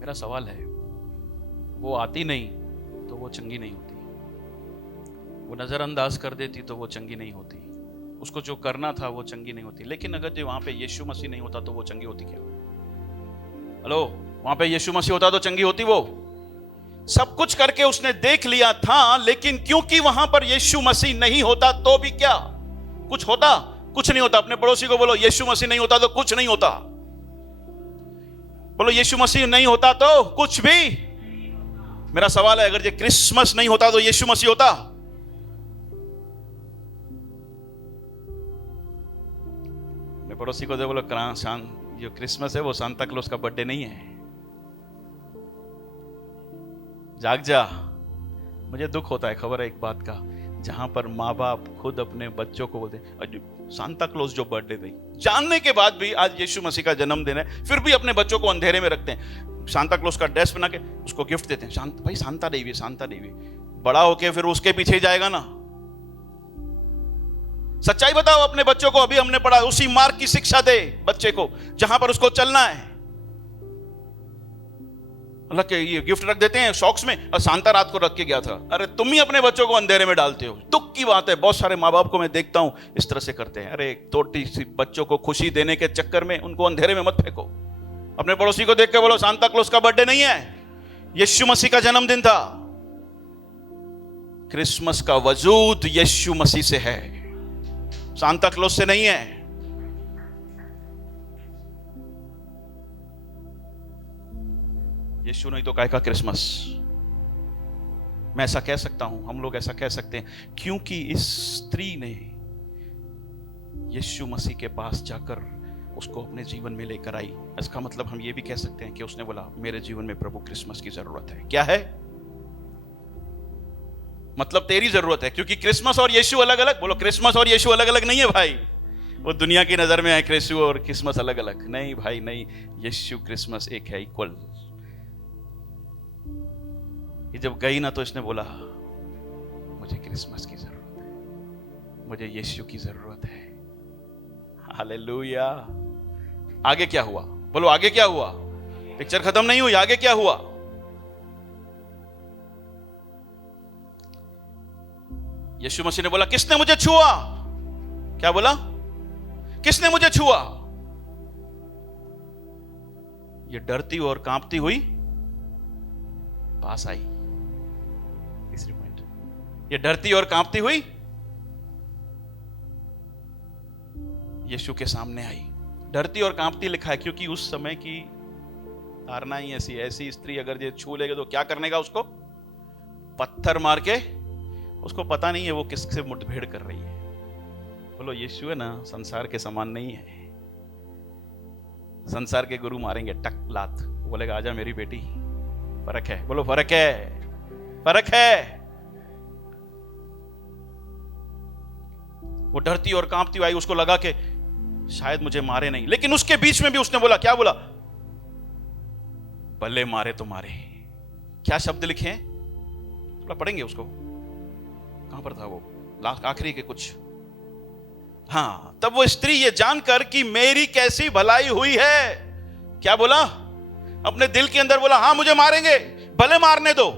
मेरा सवाल है, वो आती नहीं तो वो चंगी नहीं होती, वो नजरअंदाज कर देती तो वो चंगी नहीं होती, उसको जो करना था वो चंगी नहीं होती। लेकिन अगर जो वहां पे यीशु मसीह नहीं होता तो वो चंगी होती क्या? हेलो, वहां पे यीशु मसीह होता तो चंगी होती? वो सब कुछ करके उसने देख लिया था, लेकिन क्योंकि वहां पर यीशु मसीह नहीं होता तो भी क्या कुछ होता? कुछ नहीं होता। अपने पड़ोसी को बोलो, यीशु मसीह नहीं होता तो कुछ नहीं होता। बोलो, यीशु मसीह नहीं होता तो कुछ भी। मेरा सवाल है, अगर ये क्रिसमस नहीं होता तो यीशु मसीह होता? मेरे पड़ोसी को दे, बोलो जो क्रिसमस है वो सांता क्लॉज का बर्थडे नहीं है। जाग जा। मुझे दुख होता है, खबर है एक बात का, जहां पर माँ बाप खुद अपने बच्चों को बोलते सांता क्लॉज जो बर्थडे थी, जानने के बाद भी आज यीशु मसीह का जन्मदिन है, फिर भी अपने बच्चों को अंधेरे में रखते हैं। सांता क्लॉज का ड्रेस बना के उसको गिफ्ट देते हैं, भाई सांता देवी, सांता देवी। बड़ा होके फिर उसके पीछे ही जाएगा ना। सच्चाई बताओ अपने बच्चों को। अभी हमने पढ़ा, उसी मार्ग की शिक्षा दे बच्चे को जहां पर उसको चलना है। अल्लाह के ये गिफ्ट रख देते हैं सॉक्स में, और सांता रात को रख के गया था। अरे तुम ही अपने बच्चों को अंधेरे में डालते हो। दुख की बात है, बहुत सारे माँ बाप को मैं देखता हूं इस तरह से करते हैं। अरे छोटी सी बच्चों को खुशी देने के चक्कर में उनको अंधेरे में मत फेंको। अपने पड़ोसी को देख के बोलो, सांता क्लॉज का बर्थडे नहीं है, यीशु मसीह का जन्मदिन था। क्रिसमस का वजूद यीशु मसीह से है, सांता क्लॉज से नहीं है। यीशु नहीं तो काय का क्रिसमस? मैं ऐसा कह सकता हूं, हम लोग ऐसा कह सकते हैं, क्योंकि इस स्त्री ने यीशु मसीह के पास जाकर उसको अपने जीवन में लेकर आई। इसका मतलब हम ये भी कह सकते हैं कि उसने बोला, मेरे जीवन में प्रभु क्रिसमस की जरूरत है। क्या है? मतलब तेरी जरूरत है, क्योंकि क्रिसमस और यीशु अलग अलग। बोलो, क्रिसमस और यीशु अलग अलग नहीं है भाई। वो दुनिया की नजर में है क्रिसु और क्रिसमस अलग अलग। नहीं भाई नहीं, यीशु क्रिसमस एक है, इक्वल। ये जब गई ना तो इसने बोला, मुझे क्रिसमस की जरूरत है, मुझे यीशु की जरूरत है। हालेलुया। आगे क्या हुआ? बोलो, आगे क्या हुआ? पिक्चर खत्म नहीं हुई, आगे क्या हुआ? यीशु मसीह ने बोला, किसने मुझे छुआ? क्या बोला? किसने मुझे छुआ? ये डरती और कांपती हुई पास आई। तीसरी पॉइंट, ये डरती और कांपती हुई यीशु के सामने आई। डरती और कांपती लिखा है क्योंकि उस समय की धारणा ही ऐसी स्त्री अगर ये छू लेगा तो क्या करने का? उसको पत्थर मार के, उसको पता नहीं है वो किससे मुठभेड़ कर रही है। बोलो यीशु है ना, संसार के समान नहीं है। संसार के गुरु मारेंगे टक लात, बोलेगा आजा मेरी बेटी। फर्क है, बोलो फर्क है, फर्क है। वो डरती और कांपती आई, उसको लगा कि शायद मुझे मारे नहीं, लेकिन उसके बीच में भी उसने बोला, क्या बोला? भले मारे तो मारे। क्या शब्द लिखे हैं? थोड़ा पढ़ेंगे उसको, कहां पर था वो, आखिरी के कुछ। हाँ, तब वो स्त्री ये जानकर कि मेरी कैसी भलाई हुई है, क्या बोला? अपने दिल के अंदर बोला, हाँ मुझे मारेंगे, भले मारने दो,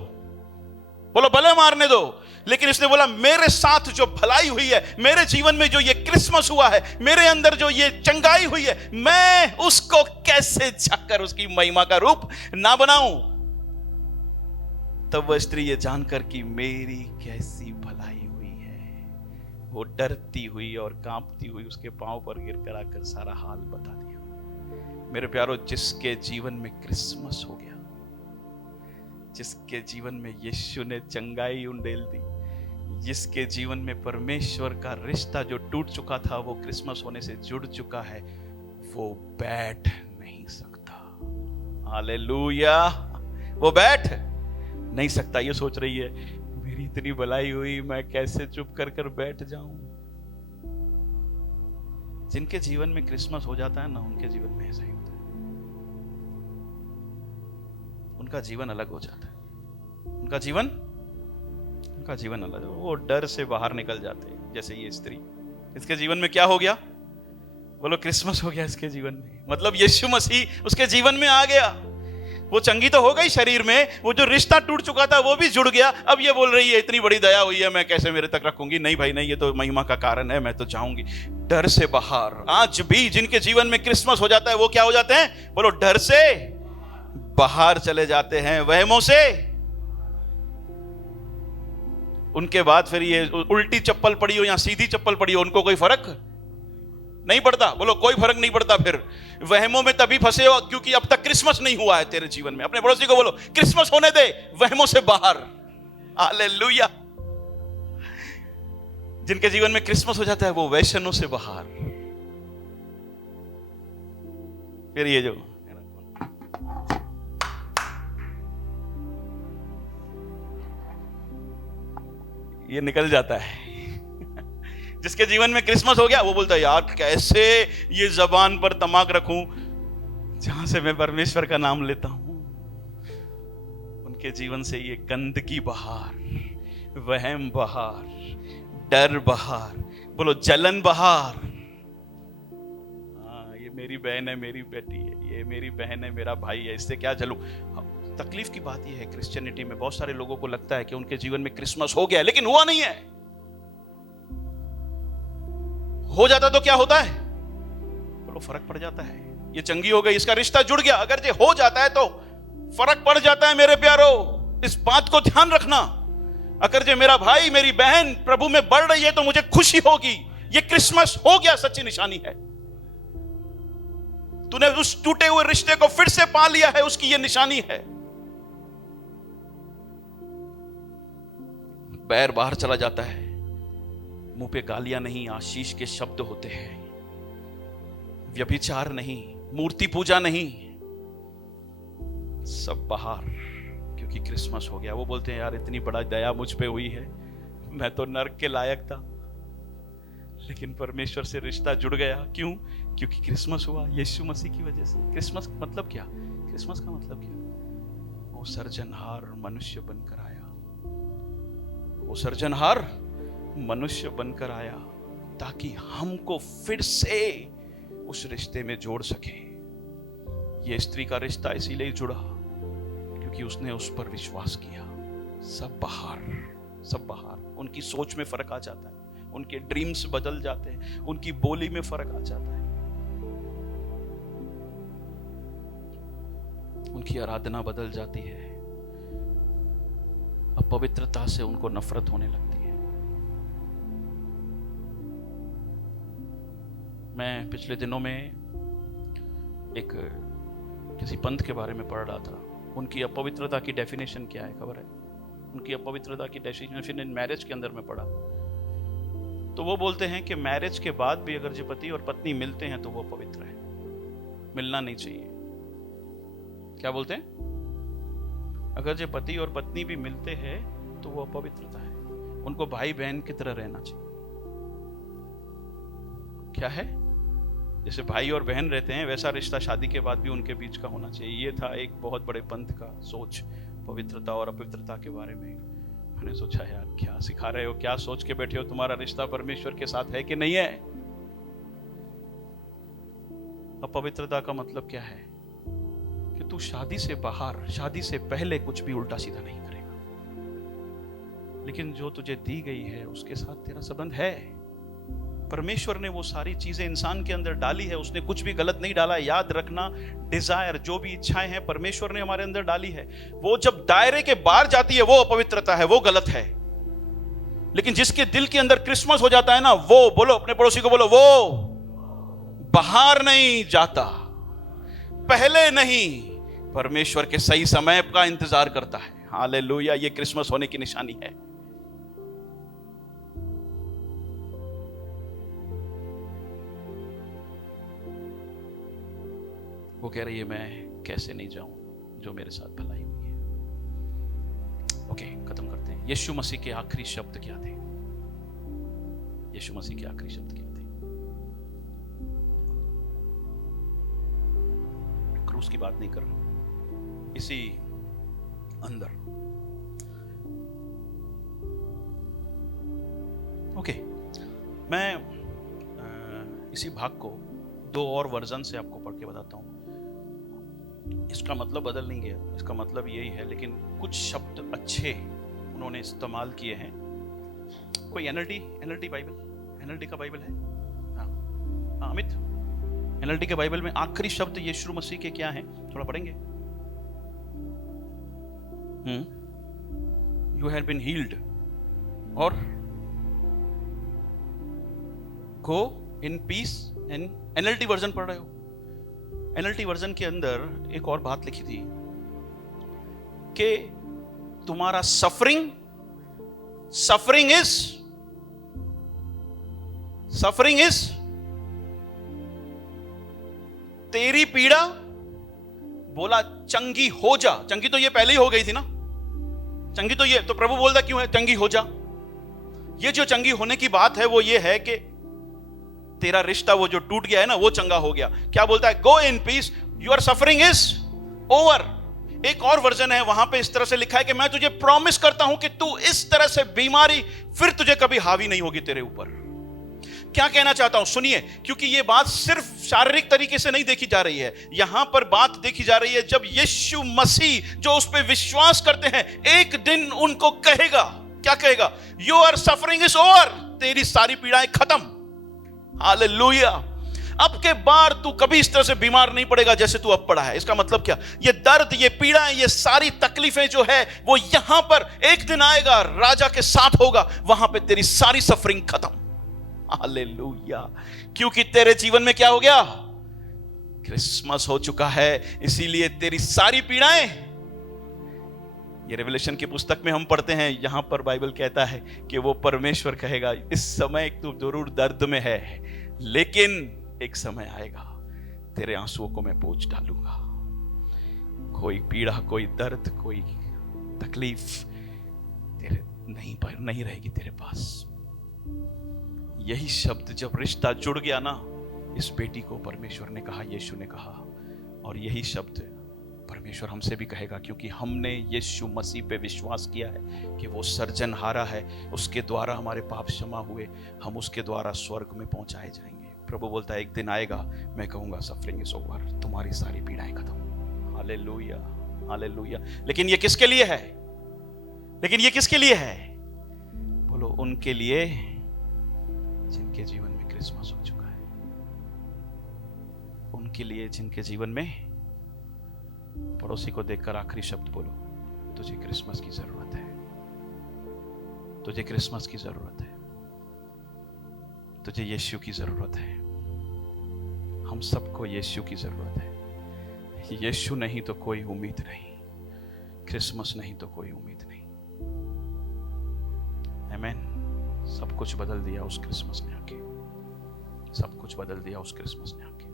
बोलो भले मारने दो। लेकिन इसने बोला मेरे साथ जो भलाई हुई है, मेरे जीवन में जो ये क्रिसमस हुआ है, मेरे अंदर जो ये चंगाई हुई है, मैं उसको कैसे जाकर उसकी महिमा का रूप ना बनाऊं। तब वह स्त्री ये जानकर कि मेरी कैसी भलाई हुई है, वो डरती हुई और कांपती हुई उसके पांव पर गिर कर आकर सारा हाल बता दिया। मेरे प्यारो, जिसके जीवन में क्रिसमस हो गया, जिसके जीवन में यीशु ने चंगाई उंडेल दी, जिसके जीवन में परमेश्वर का रिश्ता जो टूट चुका था वो क्रिसमस होने से जुड़ चुका है, वो बैठ नहीं सकता। हालेलुया, वो बैठ नहीं सकता। ये सोच रही है मेरी इतनी भलाई हुई, मैं कैसे चुप कर कर बैठ जाऊं। जिनके जीवन में क्रिसमस हो जाता है ना, उनके जीवन में ऐसा ही होता है, उनका जीवन अलग हो जाता है। उनका जीवन अलग, वो डर से बाहर निकल जाते हैं। जैसे ये स्त्री, इसके जीवन में क्या हो गया? बोलो क्रिसमस हो गया इसके जीवन में, मतलब यीशु मसीह उसके जीवन में आ गया। वो चंगी तो हो गई शरीर में, वो जो रिश्ता टूट चुका था वो भी जुड़ गया। अब ये बोल रही है इतनी बड़ी दया हुई है, मैं कैसे मेरे तक रखूंगी? नहीं भाई नहीं, ये तो महिमा का कारण है, मैं तो जाऊंगी। डर से बाहर। आज भी जिनके जीवन में क्रिसमस हो जाता है वो क्या हो जाते हैं? बोलो डर से बाहर चले जाते हैं, वहमों से। उनके बाद फिर ये उल्टी चप्पल पड़ी हो या सीधी चप्पल पड़ी हो, उनको कोई फर्क नहीं पड़ता। बोलो कोई फर्क नहीं पड़ता। फिर वहमों में तभी फंसे हो क्योंकि अब तक क्रिसमस नहीं हुआ है तेरे जीवन में। अपने पड़ोसी को बोलो क्रिसमस होने दे, वहमों से बाहर। हालेलुया। जिनके जीवन में क्रिसमस हो जाता है वो वैशनों से बाहर। फिर ये जो ये निकल जाता है। जिसके जीवन में क्रिसमस हो गया वो बोलता है यार कैसे ये जबान पर तमाक रखूं जहां से मैं परमेश्वर का नाम लेता हूं। उनके जीवन से ये गंदगी बाहर, वहम बाहर, डर बाहर, बोलो जलन बाहर। हाँ, ये मेरी बहन है, मेरी बेटी है, ये मेरी बहन है, मेरा भाई है, इससे क्या जलूं। तकलीफ की बात यह है क्रिश्चियनिटी में बहुत सारे लोगों को लगता है कि उनके जीवन में क्रिसमस हो गया, लेकिन हुआ नहीं है। हो जाता तो क्या होता है? बोलो फर्क पड़ जाता है। ये चंगी हो गई, इसका रिश्ता जुड़ गया। अगर ये हो जाता है तो फर्क पड़ जाता है। मेरे प्यारो, इस बात को ध्यान रखना। अगर जो मेरा भाई मेरी बहन प्रभु में बढ़ रही है तो मुझे खुशी होगी। ये क्रिसमस हो गया सच्ची निशानी है। तूने उस टूटे हुए रिश्ते को फिर से पा लिया है, उसकी ये निशानी है। पैर बाहर चला जाता है, मुंह पे गालियां नहीं, आशीष के शब्द होते हैं। व्यभिचार नहीं, मूर्ति पूजा नहीं, सब बाहर, क्योंकि क्रिसमस हो गया। वो बोलते हैं यार इतनी बड़ा दया मुझ पे हुई है, मैं तो नर्क के लायक था, लेकिन परमेश्वर से रिश्ता जुड़ गया। क्यों? क्योंकि क्रिसमस हुआ, यीशु मसीह की वजह से। क्रिसमस मतलब क्या? क्रिसमस का मतलब क्या? वो सर्जनहार मनुष्य बनकर आया। वो सर्जनहार मनुष्य बनकर आया ताकि हमको फिर से उस रिश्ते में जोड़ सके। ये स्त्री का रिश्ता इसीलिए जुड़ा क्योंकि उसने उस पर विश्वास किया। सब बाहर, सब बाहर। उनकी सोच में फर्क आ जाता है, उनके ड्रीम्स बदल जाते हैं, उनकी बोली में फर्क आ जाता है, उनकी आराधना बदल जाती है, अपवित्रता से उनको नफरत होने लगती है। मैं पिछले दिनों में एक किसी पंथ के बारे में पढ़ रहा था। उनकी अपवित्रता की डेफिनेशन क्या है खबर है? उनकी अपवित्रता की डेफिनेशन इन मैरिज के अंदर में पढ़ा तो वो बोलते हैं कि मैरिज के बाद भी अगर जो पति और पत्नी मिलते हैं तो वो अपवित्र है, मिलना नहीं चाहिए। क्या बोलते हैं? अगर जो पति और पत्नी भी मिलते हैं तो वो अपवित्रता है, उनको भाई बहन की तरह रहना चाहिए। क्या है? जैसे भाई और बहन रहते हैं वैसा रिश्ता शादी के बाद भी उनके बीच का होना चाहिए। ये था एक बहुत बड़े पंथ का सोच पवित्रता और अपवित्रता के बारे में। मैंने सोचा यार क्या सिखा रहे हो, क्या सोच के बैठे हो, तुम्हारा रिश्ता परमेश्वर के साथ है कि नहीं है? अपवित्रता का मतलब क्या है? कि तू शादी से बाहर, शादी से पहले कुछ भी उल्टा सीधा नहीं करेगा, लेकिन जो तुझे दी गई है उसके साथ तेरा संबंध है। परमेश्वर ने वो सारी चीजें इंसान के अंदर डाली है, उसने कुछ भी गलत नहीं डाला है। याद रखना, डिजायर, जो भी इच्छाएं हैं परमेश्वर ने हमारे अंदर डाली है, वो जब दायरे के बाहर जाती है वो अपवित्रता है, वो गलत है। लेकिन जिसके दिल के अंदर क्रिसमस हो जाता है ना, वो बोलो, अपने पड़ोसी को बोलो, वो बाहर नहीं जाता, पहले नहीं, परमेश्वर के सही समय का इंतजार करता है। हालेलुया, ये क्रिसमस होने की निशानी है। वो कह रही है मैं कैसे नहीं जाऊं जो मेरे साथ भलाई हुई है। ओके, खत्म करते हैं। यीशु मसीह के आखिरी शब्द क्या थे? यीशु मसीह के आखिरी शब्द क्या थे? क्रूस की बात नहीं कर रहा, इसी अंदर। ओके, मैं इसी भाग को दो और वर्जन से आपको पढ़ के बताता हूं। इसका मतलब बदल नहीं गया, इसका मतलब यही है, लेकिन कुछ शब्द अच्छे उन्होंने इस्तेमाल किए हैं। कोई एनएलटी बाइबल, एनएलटी का बाइबल है? हाँ अमित, एनएलटी के बाइबल में आखिरी शब्द यीशु मसीह के क्या हैं? थोड़ा पढ़ेंगे। यू हैव बीन हील्ड और गो इन पीस। एनएलटी वर्जन पढ़ रहे हो? एनएलटी वर्जन के अंदर एक और बात लिखी थी कि तुम्हारा सफरिंग इज तेरी पीड़ा, बोला चंगी हो जा। चंगी तो ये पहले ही हो गई थी ना, चंगी तो ये तो प्रभु बोलता क्यों है चंगी हो जा? ये जो चंगी होने की बात है वो ये है कि तेरा रिश्ता वो जो टूट गया है ना, वो चंगा हो गया। क्या बोलता है? Go in peace, your suffering is over. एक और वर्जन है, वहां पे इस तरह से लिखा है कि मैं तुझे प्रॉमिस करता हूं कि तू इस तरह से बीमारी फिर तुझे कभी हावी नहीं होगी तेरे ऊपर। क्या कहना चाहता हूं सुनिए, क्योंकि ये बात सिर्फ शारीरिक तरीके से नहीं देखी जा रही है, यहां पर बात देखी जा रही है जब यीशु मसीह जो उस पर विश्वास करते हैं एक दिन उनको कहेगा, क्या कहेगा? योर सफरिंग इज ओवर, तेरी सारी पीड़ाएं खत्म। हालेलुया। अब के बार तू कभी इस तरह से बीमार नहीं पड़ेगा जैसे तू अब पड़ा है। इसका मतलब क्या? ये दर्द, ये पीड़ाएं, ये सारी तकलीफें जो है वो यहां पर एक दिन आएगा, राजा के साथ होगा, वहां पे तेरी सारी सफरिंग खत्म। हालेलुया। क्योंकि तेरे जीवन में क्या हो गया? क्रिसमस हो चुका है, इसीलिए तेरी सारी पीड़ाएं, ये रेवलेशन की पुस्तक में हम पढ़ते हैं, यहां पर बाइबल कहता है कि वो परमेश्वर कहेगा इस समय तू जरूर दर्द में है, लेकिन एक समय आएगा तेरे आंसुओं को मैं पोंछ डालूंगा। कोई पीड़ा, कोई दर्द, कोई तकलीफ तेरे नहीं रहेगी तेरे पास। यही शब्द जब रिश्ता जुड़ गया ना, इस बेटी को परमेश्वर ने कहा, यीशु ने कहा, और यही शब्द परमेश्वर हमसे भी कहेगा, क्योंकि हमने यीशु मसीह पे विश्वास किया है कि वो सर्जनहारा है, उसके द्वारा हमारे पाप क्षमा हुए, हम उसके द्वारा स्वर्ग में पहुंचाए जाएंगे। प्रभु बोलता है एक दिन आएगा, मैं कहूंगा सफरिंग इज ओवर, तुम्हारी सारी पीड़ाएं खत्म। Hallelujah, hallelujah. लेकिन ये किसके लिए है? लेकिन ये किसके लिए है? बोलो, उनके लिए जिनके जीवन में क्रिसमस हो चुका है, उनके लिए जिनके जीवन में, पड़ोसी को देखकर आखिरी शब्द बोलो, तुझे क्रिसमस की जरूरत है, तुझे क्रिसमस की जरूरत है, तुझे यीशु की जरूरत है। हम सबको यीशु की जरूरत है। यीशु नहीं तो कोई उम्मीद नहीं, क्रिसमस नहीं तो कोई उम्मीद नहीं। आमीन। सब कुछ बदल दिया उस क्रिसमस ने आके, सब कुछ बदल दिया उस क्रिसमस ने आके,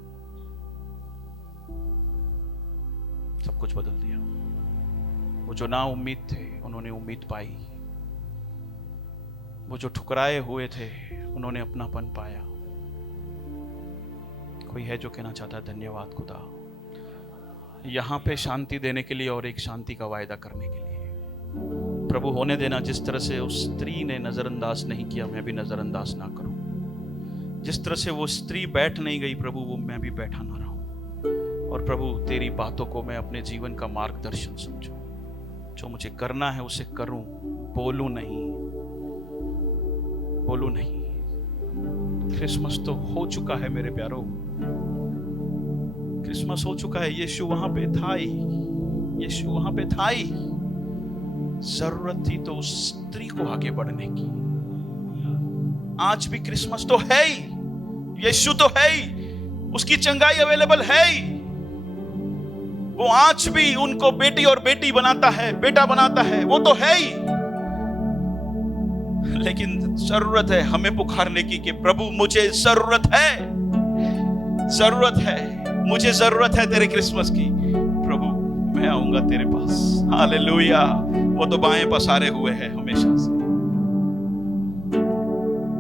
सब कुछ बदल दिया। वो जो ना उम्मीद थे उन्होंने उम्मीद पाई, वो जो ठुकराए हुए थे उन्होंने अपनापन पाया। कोई है जो कहना चाहता है धन्यवाद खुदा, यहां पे शांति देने के लिए और एक शांति का वायदा करने के लिए। प्रभु होने देना, जिस तरह से उस स्त्री ने नजरअंदाज नहीं किया, मैं भी नजरअंदाज ना करूं। जिस तरह से वो स्त्री बैठ नहीं गई प्रभु, वो मैं भी बैठा ना रहूं। और प्रभु तेरी बातों को मैं अपने जीवन का मार्गदर्शन समझूं, जो मुझे करना है उसे करूं, बोलूं नहीं, बोलूं नहीं। क्रिसमस तो हो चुका है मेरे प्यारों, क्रिसमस हो चुका है। यीशु वहां पे था ही, यीशु वहां पे था ही। जरूरत थी तो उस स्त्री को आगे बढ़ने की। आज भी क्रिसमस तो है ही, यीशु तो है ही, उसकी चंगाई अवेलेबल है ही। वो आज भी उनको बेटी और बेटी बनाता है, बेटा बनाता है, वो तो है ही। लेकिन जरूरत है हमें पुकारने की कि प्रभु मुझे जरूरत है, जरूरत है, मुझे जरूरत है तेरे क्रिसमस की। प्रभु मैं आऊंगा तेरे पास। हालेलुया। वो तो बाएं पसारे हुए हैं हमेशा से।